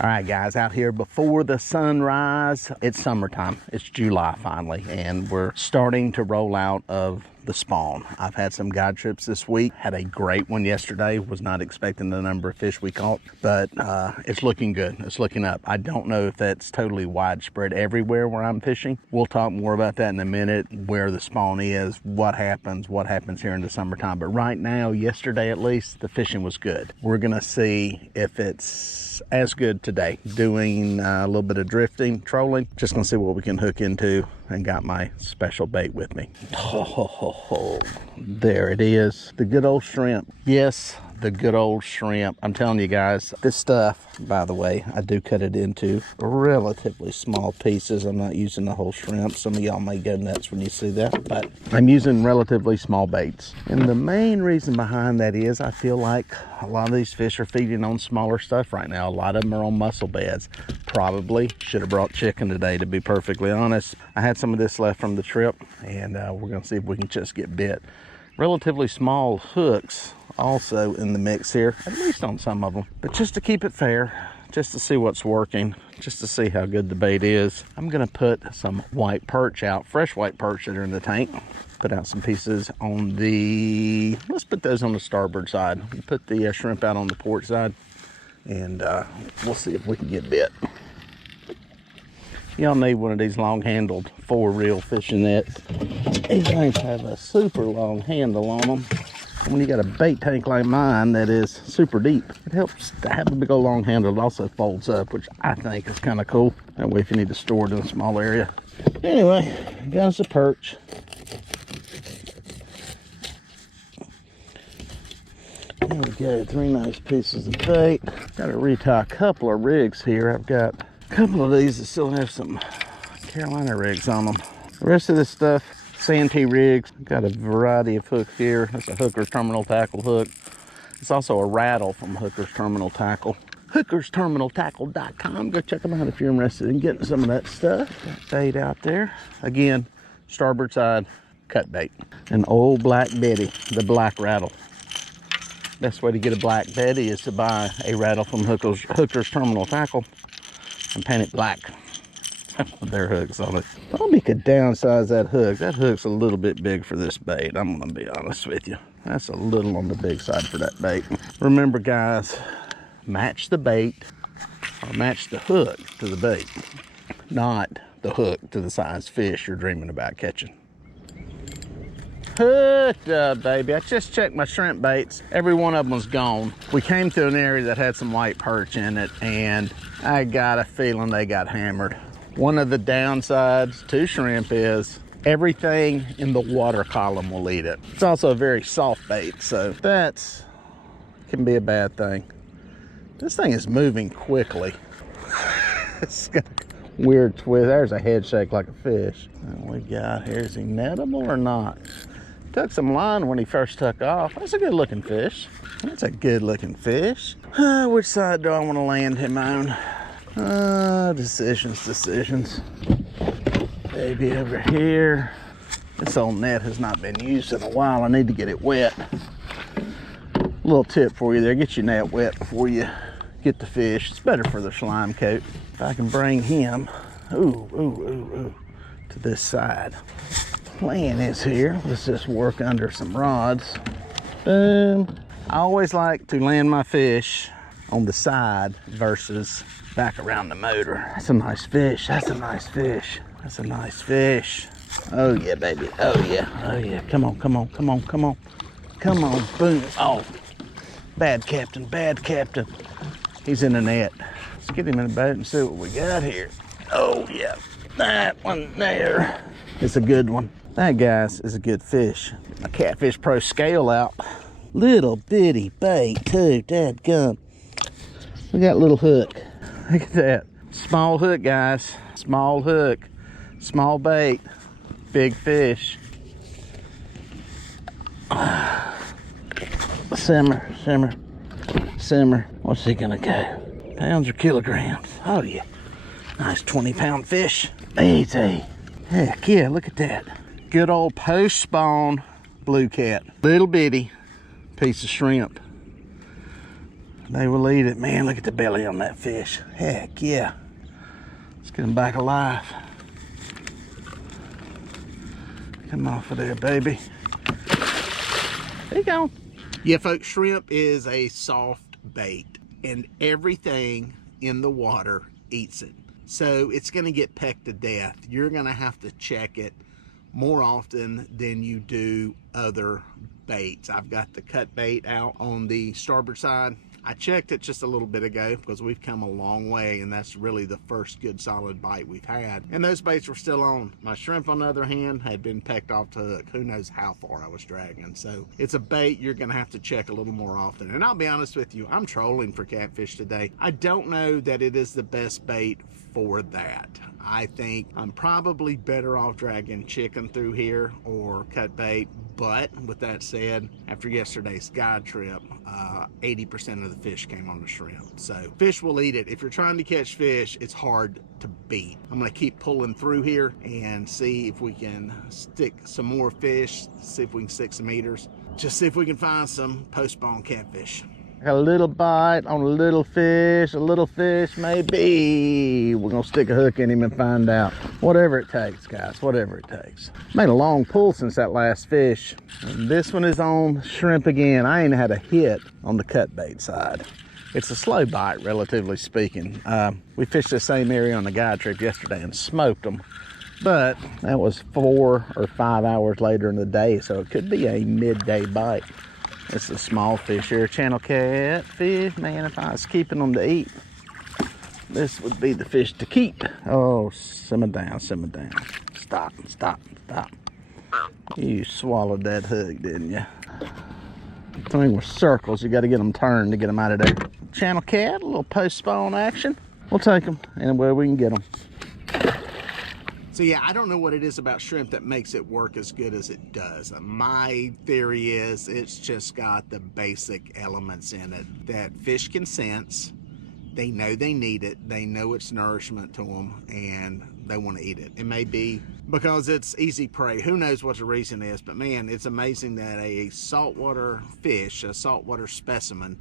All right, guys, out here before the sunrise. It's summertime. It's July finally, and we're starting to roll out of the spawn. I've had some guide trips this week. Had a great one yesterday. Was not expecting the number of fish we caught, but it's looking good. It's looking up. I don't know if that's totally widespread everywhere where I'm fishing. We'll talk more about that in a minute, where the spawn is, what happens here in the summertime. But right now, yesterday at least, the fishing was good. We're gonna see if it's as good today. Doing a little bit of drifting, trolling. Just gonna see what we can hook into, and got my special bait with me. Oh, there it is. The good old shrimp. Yes, the good old shrimp. I'm telling you guys, this stuff, by the way, I do cut it into relatively small pieces. I'm not using the whole shrimp. Some of y'all may go nuts when you see that, but I'm using relatively small baits. And the main reason behind that is I feel like a lot of these fish are feeding on smaller stuff right now. A lot of them are on mussel beds. Probably should have brought chicken today, to be perfectly honest. I had some of this left from the trip, and we're gonna see if we can just get bit. Relatively small hooks also in the mix here, at least on some of them. But just to keep it fair, just to see what's working, just to see how good the bait is, I'm gonna put some white perch out, fresh white perch that are in the tank. Put out some pieces on the, let's put those on the starboard side. Put the shrimp out on the port side, and we'll see if we can get bit. Y'all need one of these long-handled 4-reel fishing nets. These things have a super long handle on them. When you got a bait tank like mine that is super deep, it helps to have a big old long handle. It also folds up, which I think is kind of cool. That way if you need to store it in a small area. Anyway, got us a perch. There we go, 3 nice pieces of bait. Got to retie a couple of rigs here. I've got a couple of these that still have some Carolina rigs on them. The rest of this stuff, Santee rigs. Got a variety of hooks here. That's a Hooker's Terminal Tackle hook. It's also a rattle from Hooker's Terminal Tackle. HookersTerminalTackle.com. Go check them out if you're interested in getting some of that stuff. That bait out there. Again, starboard side, cut bait. An old Black Betty, the black rattle. Best way to get a Black Betty is to buy a rattle from Hooker's Terminal Tackle and paint it black. Their hooks on it. Probably could downsize that hook. That hook's a little bit big for this bait. I'm gonna be honest with you. That's a little on the big side for that bait. Remember, guys, match the bait or match the hook to the bait, not the hook to the size fish you're dreaming about catching. Hooked up, baby. I just checked my shrimp baits. Every one of them was gone. We came to an area that had some white perch in it, and I got a feeling they got hammered. One of the downsides to shrimp is everything in the water column will eat it. It's also a very soft bait, so that can be a bad thing. This thing is moving quickly. It's got a weird twist. There's a head shake like a fish. And we got here, is he nettable or not? Took some line when he first took off. That's a good looking fish. That's a good looking fish. Which side do I want to land him on? Decisions. Maybe over here. This old net has not been used in a while. I need to get it wet. Little tip for you there, get your net wet before you get the fish. It's better for the slime coat. If I can bring him, to this side. Plan is here. Let's just work under some rods. Boom. I always like to land my fish on the side versus back around the motor. That's a nice fish. That's a nice fish. That's a nice fish. Oh yeah, baby. Oh yeah. Oh yeah. Come on, come on, come on, come on. Come on. Boom. Oh. Bad captain. Bad captain. He's in the net. Let's get him in the boat and see what we got here. Oh yeah. That one there. It's a good one. That, guys, is a good fish. My Catfish Pro scale out. Little bitty bait too, dadgum. We got a little hook. Look at that. Small hook, guys. Small hook. Small bait. Big fish. Simmer, simmer, simmer. What's he gonna go? Pounds or kilograms? Oh yeah. Nice 20-pound fish. Easy. Heck yeah, look at that. Good old post-spawn blue cat. Little bitty piece of shrimp. They will eat it. Man, look at the belly on that fish. Heck yeah. Let's get them back alive. Come off of there, baby. There you go. Yeah, folks, shrimp is a soft bait, and everything in the water eats it. So it's going to get pecked to death. You're going to have to check it more often than you do other baits. I've got the cut bait out on the starboard side. I checked it just a little bit ago because we've come a long way, and that's really the first good solid bite we've had. And those baits were still on. My shrimp, on the other hand, had been pecked off to hook. Who knows how far I was dragging. So it's a bait you're going to have to check a little more often. And I'll be honest with you, I'm trolling for catfish today. I don't know that it is the best bait for that. I think I'm probably better off dragging chicken through here or cut bait. But with that said, after yesterday's guide trip, 80% of the fish came on the shrimp. So fish will eat it. If you're trying to catch fish, it's hard to beat. I'm going to keep pulling through here and see if we can stick some more fish, see if we can stick some eaters, just see if we can find some post-spawn catfish. Got a little bite on a little fish maybe. We're gonna stick a hook in him and find out. Whatever it takes, guys, whatever it takes. Made a long pull since that last fish. And this one is on shrimp again. I ain't had a hit on the cut bait side. It's a slow bite, relatively speaking. We fished the same area on the guide trip yesterday and smoked them. But that was 4 or 5 hours later in the day, so it could be a midday bite. It's a small fish here, channel catfish. Man, if I was keeping them to eat, this would be the fish to keep. Oh, simmer down, simmer down. Stop, stop, stop. You swallowed that hook, didn't you? The thing with circles, you got to get them turned to get them out of there. Channel cat, a little post-spawn action. We'll take them anywhere we can get them. So yeah, I don't know what it is about shrimp that makes it work as good as it does. My theory is it's just got the basic elements in it that fish can sense. They know they need it. They know it's nourishment to them, and they want to eat it. It may be because it's easy prey. Who knows what the reason is, but man, it's amazing that a saltwater fish, a saltwater specimen,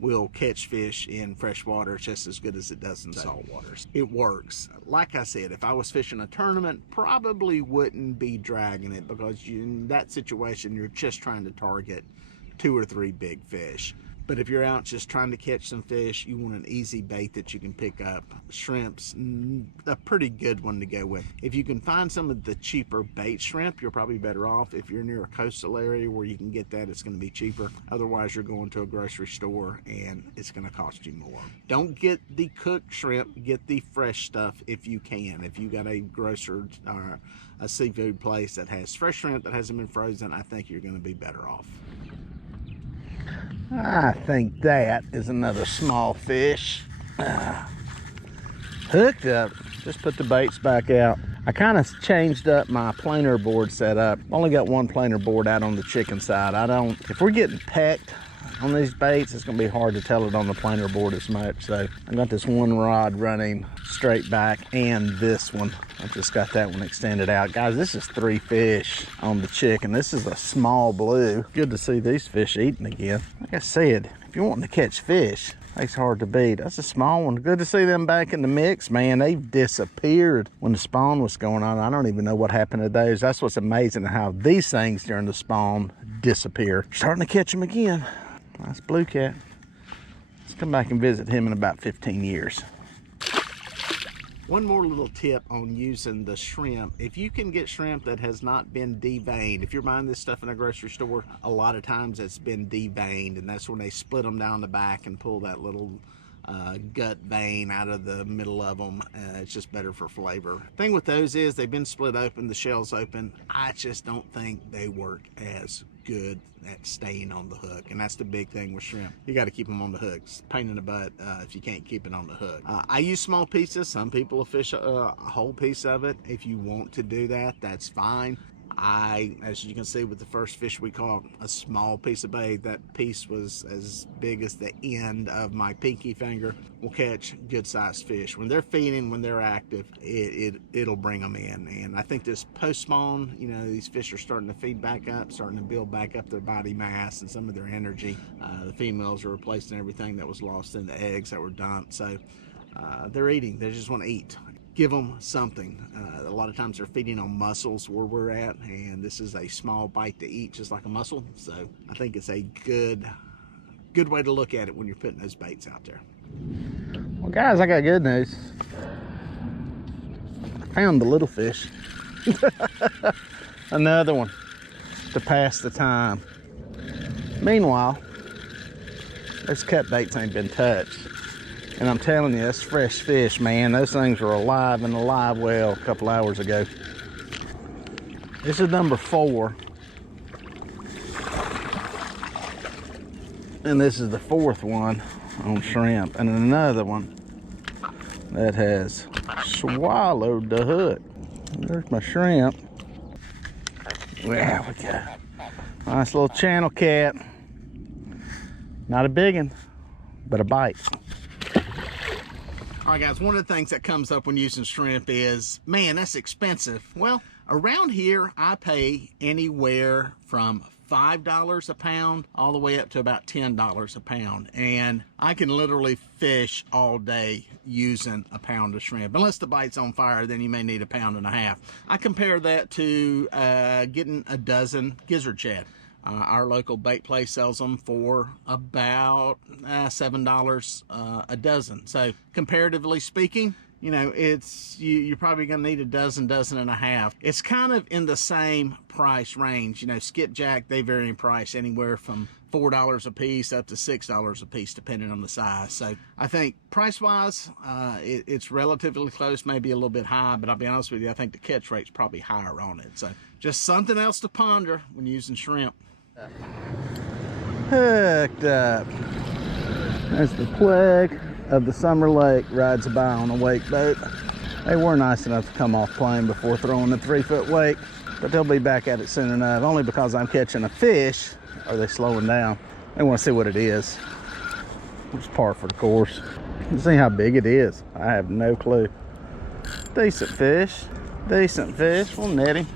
will catch fish in fresh water just as good as it does in salt waters. It works. Like I said, if I was fishing a tournament, probably wouldn't be dragging it because in that situation, you're just trying to target 2 or 3 big fish. But if you're out just trying to catch some fish, you want an easy bait that you can pick up. Shrimp's a pretty good one to go with. If you can find some of the cheaper bait shrimp, you're probably better off. If you're near a coastal area where you can get that, it's going to be cheaper. Otherwise, you're going to a grocery store and it's going to cost you more. Don't get the cooked shrimp, get the fresh stuff if you can. If you got a grocer or a seafood place that has fresh shrimp that hasn't been frozen, I think you're going to be better off. I think that is another small fish. Hooked up. Just put the baits back out. I kind of changed up my planer board setup. Only got one planer board out on the chicken side. If we're getting pecked on these baits, it's gonna be hard to tell it on the planer board as much. So I got this one rod running straight back, and this one, I just got that one extended out. Guys, this is 3 fish on the chicken. This is a small blue. Good to see these fish eating again. Like I said, if you're wanting to catch fish, it's hard to beat. That's a small one. Good to see them back in the mix, man. They've disappeared when the spawn was going on. I don't even know what happened to those. That's what's amazing, how these things during the spawn disappear. Starting to catch them again. Nice blue cat. Let's come back and visit him in about 15 years. One more little tip on using the shrimp. If you can get shrimp that has not been deveined, if you're buying this stuff in a grocery store, a lot of times it's been deveined, and that's when they split them down the back and pull that little gut vein out of the middle of them. It's just better for flavor. Thing with those is they've been split open, the shell's open. I just don't think they work as good at staying on the hook, and that's the big thing with shrimp. You got to keep them on the hook. It's a pain in the butt if you can't keep it on the hook. I use small pieces. Some people will fish a whole piece of it. If you want to do that, that's fine. As you can see with the first fish we caught, a small piece of bait. That piece was as big as the end of my pinky finger. Will catch good sized fish. When they're feeding, when they're active, it'll bring them in. And I think this post-spawn, you know, these fish are starting to feed back up, starting to build back up their body mass and some of their energy. The females are replacing everything that was lost in the eggs that were dumped. So they're eating. They just want to eat. Give them something. A lot of times they're feeding on mussels where we're at, and this is a small bite to eat, just like a mussel. So I think it's a good way to look at it when you're putting those baits out there. Well, guys, I got good news. I found the little fish. Another one to pass the time. Meanwhile, those cut baits ain't been touched. And I'm telling you, that's fresh fish, man. Those things were alive in the live well a couple hours ago. This is number 4. And this is the 4th one on shrimp. And another one that has swallowed the hook. There's my shrimp. There we go. Nice little channel cat. Not a big one, but a bite. All right, guys, one of the things that comes up when using shrimp is, man, that's expensive. Well, around here, I pay anywhere from $5 a pound all the way up to about $10 a pound. And I can literally fish all day using a pound of shrimp. Unless the bite's on fire, then you may need 1.5 pounds. I compare that to getting a dozen gizzard shad. Our local bait place sells them for about $7 a dozen. So comparatively speaking, you know, you're probably gonna need a dozen and a half. It's kind of in the same price range. You know, skipjack, they vary in price anywhere from $4 a piece up to $6 a piece, depending on the size. So I think price-wise, it's relatively close, maybe a little bit high, but I'll be honest with you, I think the catch rate's probably higher on it. So just something else to ponder when using shrimp. Hooked up. That's the plague of the summer lake rides by on a wake boat. They were nice enough to come off plane before throwing the 3-foot wake, but they'll be back at it soon enough. Only because I'm catching a fish are they slowing down. They want to see what it is. It's par for the course. See how big it is. I have no clue. Decent fish. Decent fish. We'll net him.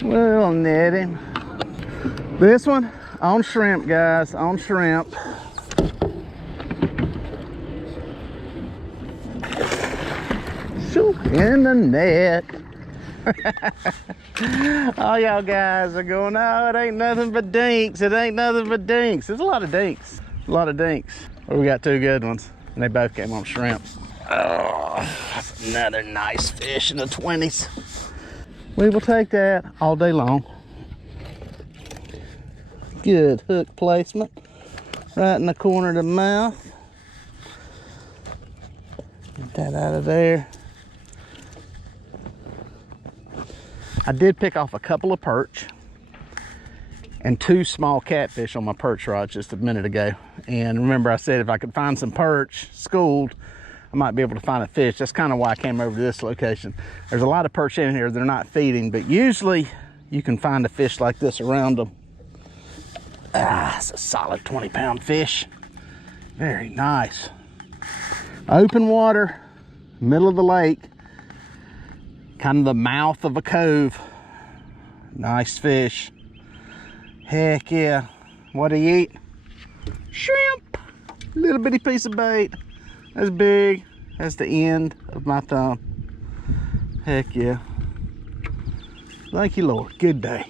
We'll net him. This one on shrimp, guys, on shrimp. Shoot, in the net. All y'all guys are going, oh, it ain't nothing but dinks. It ain't nothing but dinks. There's a lot of dinks. A lot of dinks. Well, we got 2 good ones, and they both came on shrimp. Oh, that's another nice fish in the 20s. We will take that all day long. Good hook placement. Right in the corner of the mouth. Get that out of there. I did pick off a couple of perch and 2 small catfish on my perch rod just a minute ago. And remember I said if I could find some perch schooled, I might be able to find a fish. That's kind of why I came over to this location. There's a lot of perch in here. They're not feeding, but usually you can find a fish like this around them. Ah, it's a solid 20-pound fish. Very nice. Open water, middle of the lake, kind of the mouth of a cove. Nice fish. Heck yeah. What do you eat? Shrimp. Little bitty piece of bait. As big as the end of my thumb. Heck yeah. Thank you, Lord. Good day.